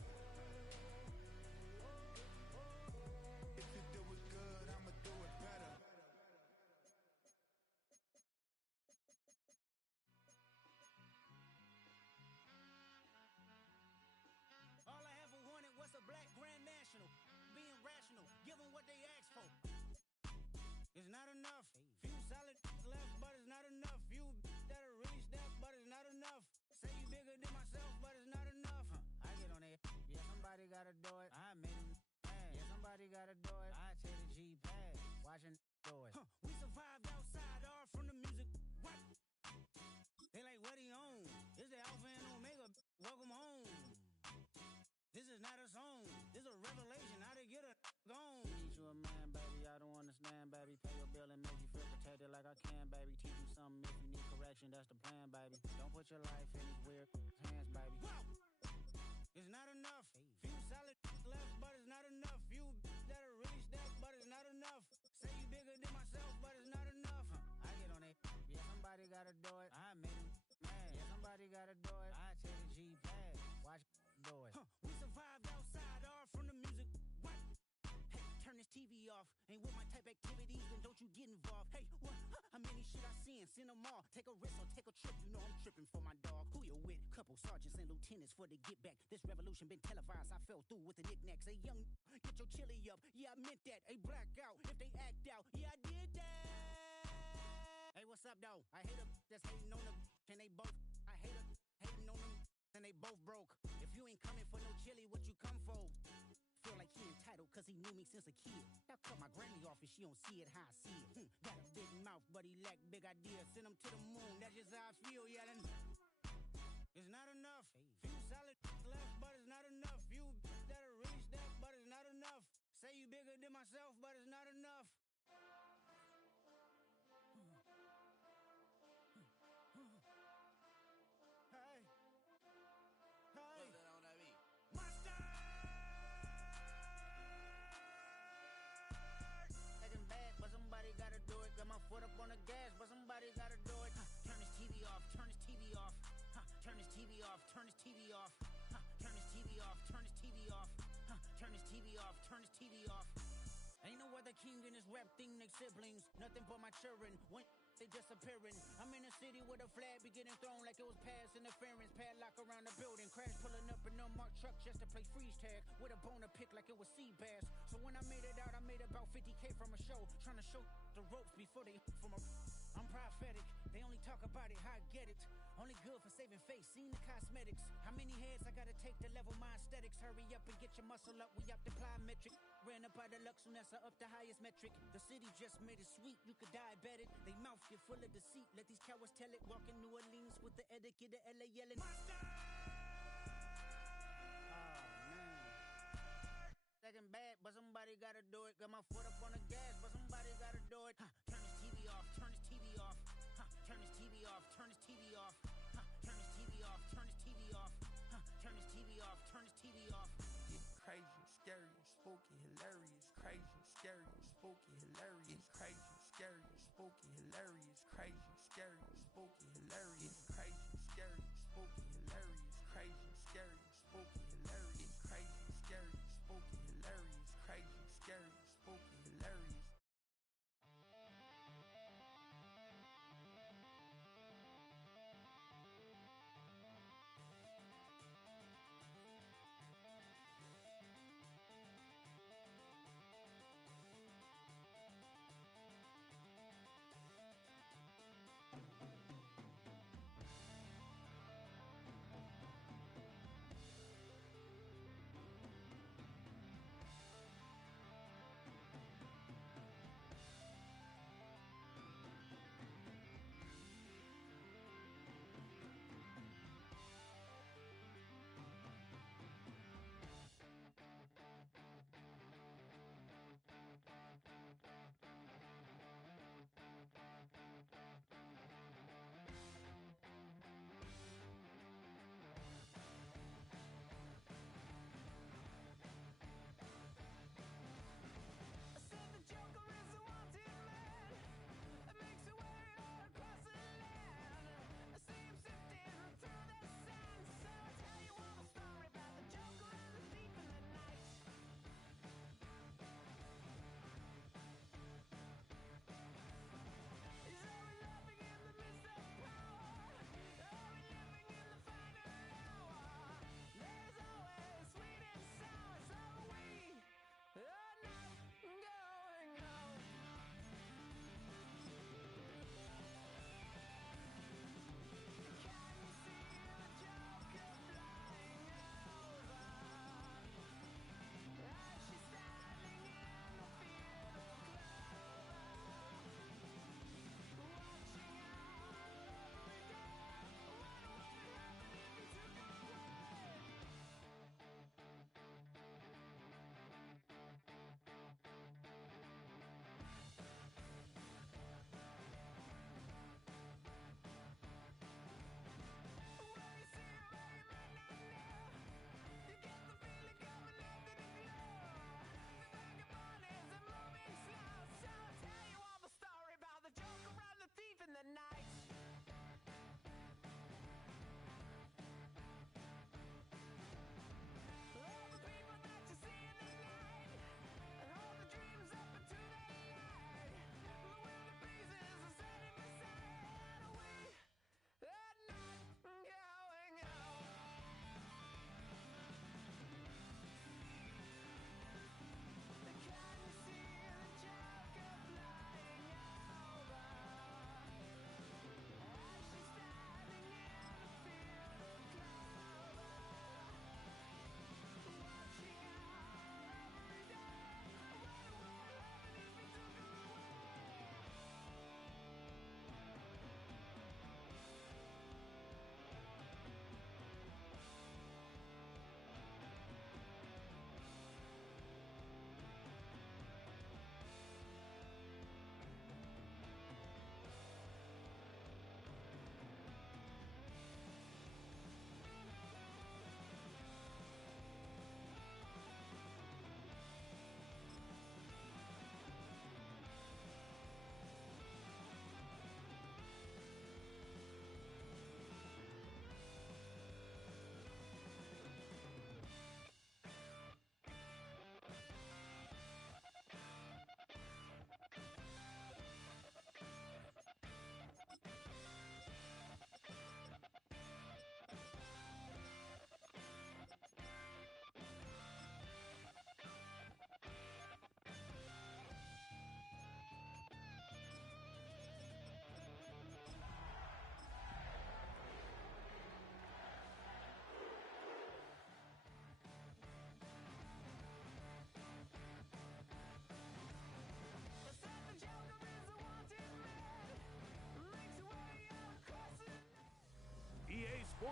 If you do it good, I'ma do it better. All I ever wanted was a black grand national. Being rational, give them what they asked for. It's not enough. Few solid left, but it's not enough. Few that'll really step, but it's not enough. Say you bigger than myself, but it's not enough. I get on it. Yeah, somebody gotta do it. I made him mad. Yeah, somebody gotta do it. I take the G pad. Watching do it. We survived outside, all from the music. What? They like, what he on? This the Alpha and Omega. Welcome home. This is not a song. This is a revelation. How to get a gone. Need you a man, baby. I don't understand, baby. Pay your bill and make you feel protected like I can, baby. Teach you something if you need correction. That's the plan, baby. Don't put your life in these weird hands, baby. Wow. It's not enough. Few solid left, but it's not enough. Few that'll really step, but it's not enough. Say you bigger than myself, but it's not enough. I get on it. Yeah, somebody gotta do it. I made him mad. Yeah, somebody gotta do it. I take the G pad. Watch do it. We survived outside, all from the music. What? Hey, turn this TV off. Ain't with my type activities, then don't you get involved. Hey, what? How many shit I seen? Send them all. Take a risk or take a trip. You know I'm tripping for my dog. Who you with? Couple sergeants and lieutenants for the get back. This revolution been televised. I fell through with the knickknacks. Hey, young, get your chili up. Yeah, I meant that. Hey, black out. If they act out, yeah, I did that. Hey, what's up, though? I hate them that's hating on them. And they both, I hate them hating on them. And they both broke. If you ain't coming for no chili, what you come for? Feel like he entitled cause he knew me since a kid. I cut my granny off and she don't see it how I see it. Got a big mouth but he lack big ideas. Send him to the moon, that's just how I feel yelling. It's not enough. Few solid left but it's not enough. Few that'll really step but it's not enough. Say you bigger than myself but it's not enough. Hey. Hey. What's that on that beat? Monster! Acting bad, but somebody gotta do it. Got my foot up on the gas, but somebody gotta do it. Turn this TV off, turn this TV off. Turn this TV off, turn this TV off. Turn this TV off, turn this TV off. Turn this TV off, turn this TV off. Ain't no other king in this rap thing like siblings. Nothing but my children. When they disappearing. I'm in a city where the flag be getting thrown like it was past interference. Padlock around the building. Crash pulling up in unmarked truck just to play freeze tag. With a bone to pick like it was sea bass. So when I made it out, I made about 50K from a show. Trying to show the ropes before they from a... I'm prophetic. They only talk about it, how I get it. Only good for saving face, seen the cosmetics. How many heads I gotta take to level my aesthetics? Hurry up and get your muscle up, we up the plyometric. Ran up out of Luxonessa, up the highest metric. The city just made it sweet, you could diabetic. They mouth get full of deceit, let these cowards tell it. Walk in New Orleans with the etiquette of LA yelling Monster! Oh man. Second bad, but somebody gotta do it. Got my foot up on the gas, but somebody gotta do it. Turn this TV off, turn this TV off. Turn this TV off, turn this TV off. Turn this TV off, turn this TV off. Turn this TV off, turn this TV off. Crazy, scary, spooky, hilarious, crazy.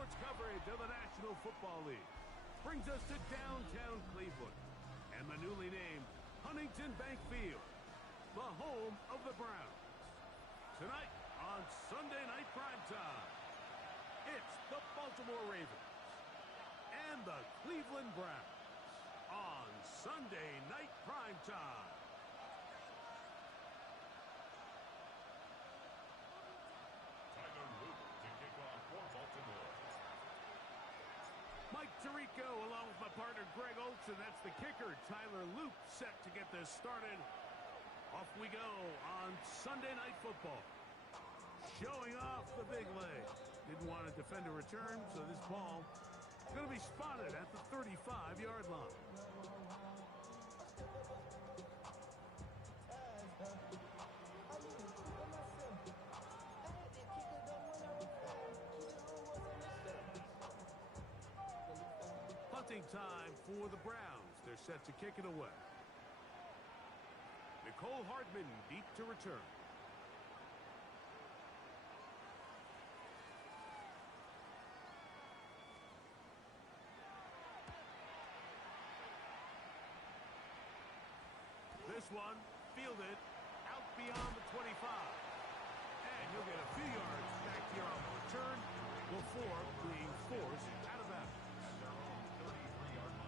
Sports coverage of the National Football League brings us to downtown Cleveland and the newly named Huntington Bank Field, the home of the Browns. Tonight on Sunday Night Primetime, it's the Baltimore Ravens and the Cleveland Browns on Sunday Night Primetime. Mike Tirico along with my partner Greg Olson. That's the kicker, Tyler Loop, set to get this started. Off we go on Sunday Night Football. Showing off the big leg. Didn't want to defend a return, so this ball is going to be spotted at the 35-yard line. Punting time for the Browns. They're set to kick it away. Nicole Hardman deep to return. This one fielded out beyond the 25. And he'll get a few yards back here on the return before being forced out of bounds. At their own 33-yard line.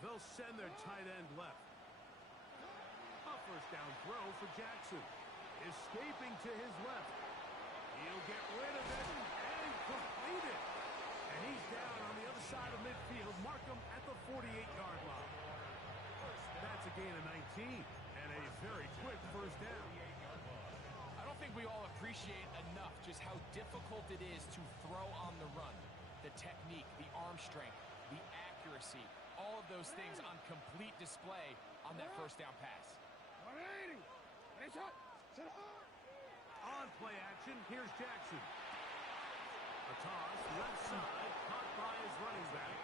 They'll send their tight end left. A first down throw for Jackson. Escaping to his left. He'll get rid of it and complete it. And he's down on the other side of midfield. Mark him at the 48-yard line. That's a gain of 19 and a very quick first down. I don't think we all appreciate enough just how difficult it is to throw on the run. The technique, the arm strength, the accuracy, all of those things on complete display on that first down pass. On play action, here's Jackson. A toss, left side, caught by his running back.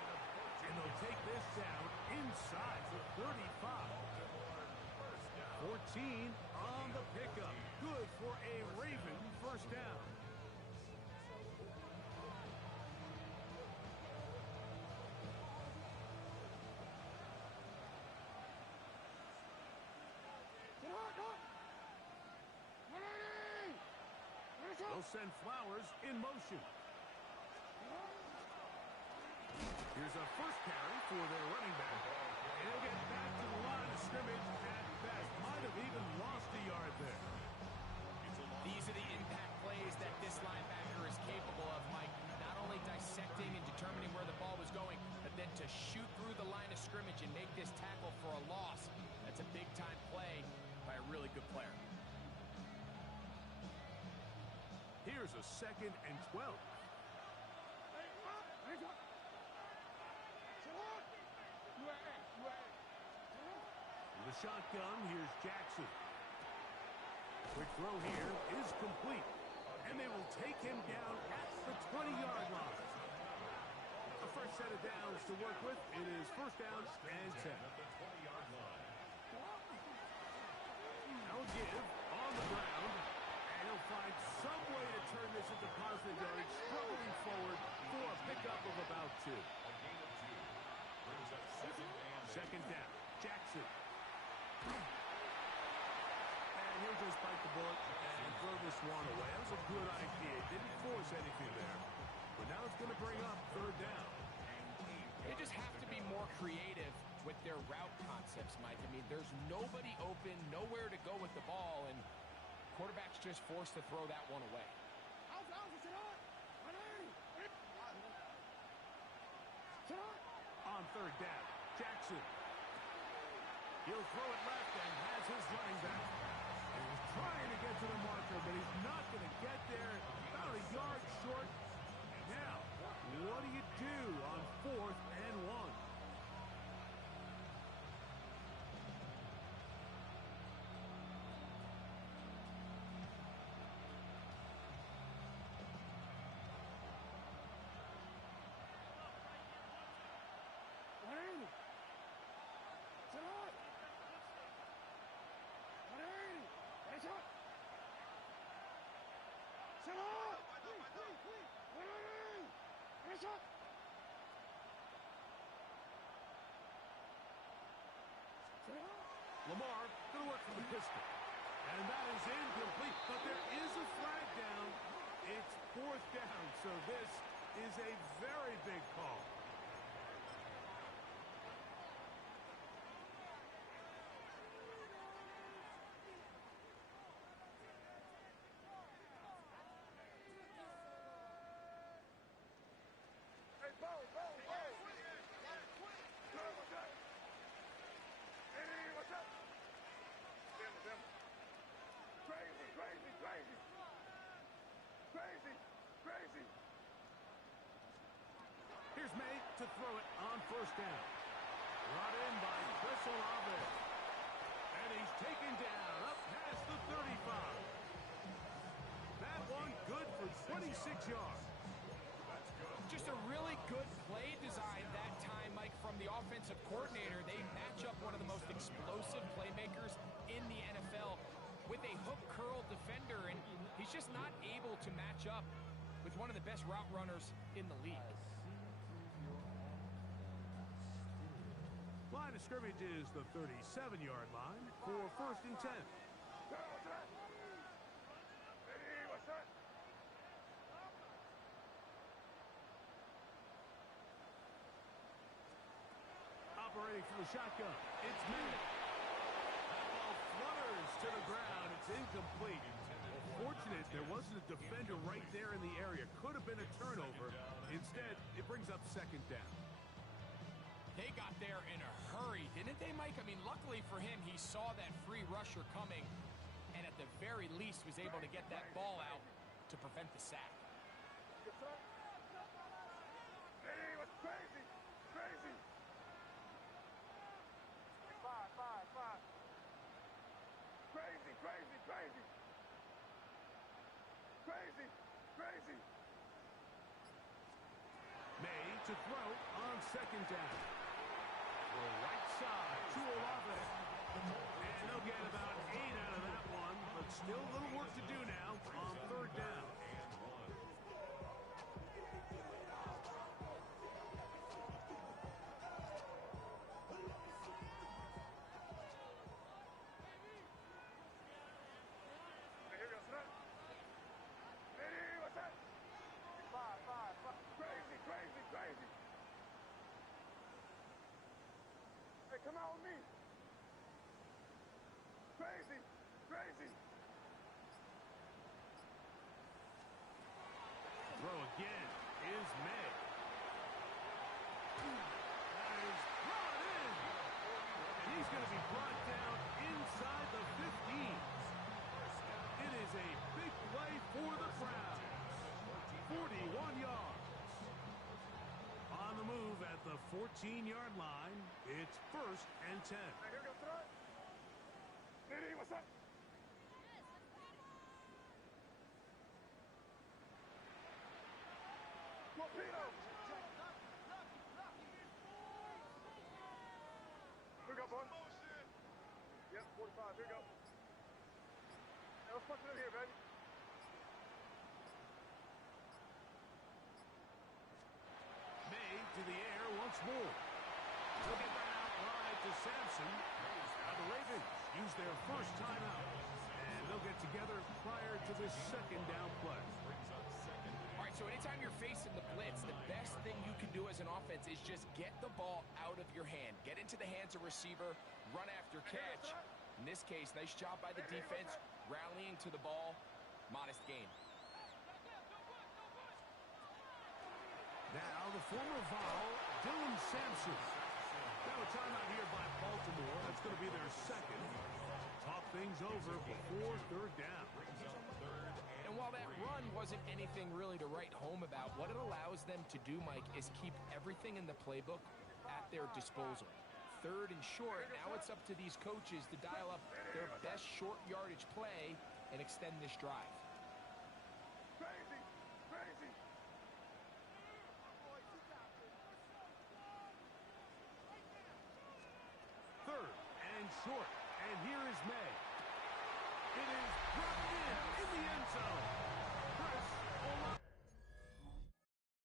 And they'll take this down inside the 35. 14 on the pickup. Good for a Raven first down. They'll send Flowers in motion. Here's a first carry for their running back. And he'll get back to the line of scrimmage at best. Might have even lost a yard there. These are the impact plays that this linebacker is capable of, Mike. Not only dissecting and determining where the ball was going, but then to shoot through the line of scrimmage and make this tackle for a loss. That's a big-time play by a really good player. Here's a 2nd and 12. The shotgun, here's Jackson. Quick throw here is complete. And they will take him down at the 20-yard line. A fresh set of downs to work with. It is first down and 10. Now a give on the ground. And he'll find some way to turn this into positive yardage, struggling forward for a pickup of about 2. Second down, Jackson. And he'll just bite the bullet and throw this one away. That was a good idea. Didn't force anything there. But Now it's going to bring up third down. They just have to be more creative with their route concepts, Mike. I mean, there's nobody open, nowhere to go with the ball, and quarterback's just forced to throw that one away. On third down, Jackson. He'll throw it left and has his running back. And he's trying to get to the marker, but he's not going to get there. About a yard short. Now, what do you do on 4th and 1? Lamar going to work from the pistol. And that is incomplete, but there is a flag down. It's 4th down, so this is a very big call. Hey, Bo. What's up? Hey, what's up? Them. Crazy. Here's May to throw it on 1st down. Brought in by Chris Olave. And he's taken down up past the 35. That one good for 26 yards. Just a really good play design that time, Mike, from the offensive coordinator. They match up one of the most explosive playmakers in the NFL with a hook curl defender, and he's just not able to match up with one of the best route runners in the league. Line of scrimmage is the 37-yard line for 1st and 10. Operating from the shotgun, it's Madden. That ball flutters to the ground. It's incomplete. Fortunate there wasn't a defender right there in the area. Could have been a turnover. Instead, it brings up 2nd down. They got there in a hurry, didn't they, Mike? I mean, luckily for him, he saw that free rusher coming, and at the very least was able to get that ball out to prevent the sack. Hey, what's crazy? Five. Crazy. May to throw on 2nd down. The right side to Olave. And they'll get about 8 out of that one, but still a little work to do now on 3rd down. Come out with me. Crazy. Throw again is May. That is brought in. And he's going to be brought down inside the 15. It is a big play for the Browns. 41 yards. On the move at the 14-yard line, it's 1st and 10. Hey, here we go, throw it. Hey, what's up? Torpedo. Here we go, boy. Yep, 45, here we go. Hey, let's punch it in here, baby. May to the air once more. He'll get that out wide to Sampson. Now the Ravens use their first timeout. And they'll get together prior to this 2nd down play. All right, So anytime you're facing the blitz, the best thing you can do as an offense is just get the ball out of your hand. Get into the hands of receiver, run after catch. In this case, nice job by the defense, rallying to the ball. Modest gain. Now the former Vol, Dylan Sampson. Now a timeout here by Baltimore. That's going to be their second. Talk things over before third down. And while that run wasn't anything really to write home about, what it allows them to do, Mike, is keep everything in the playbook at their disposal. Third and short, now it's up to these coaches to dial up their best short yardage play and extend this drive. Crazy, crazy. Third and short. And here is May. It is dropped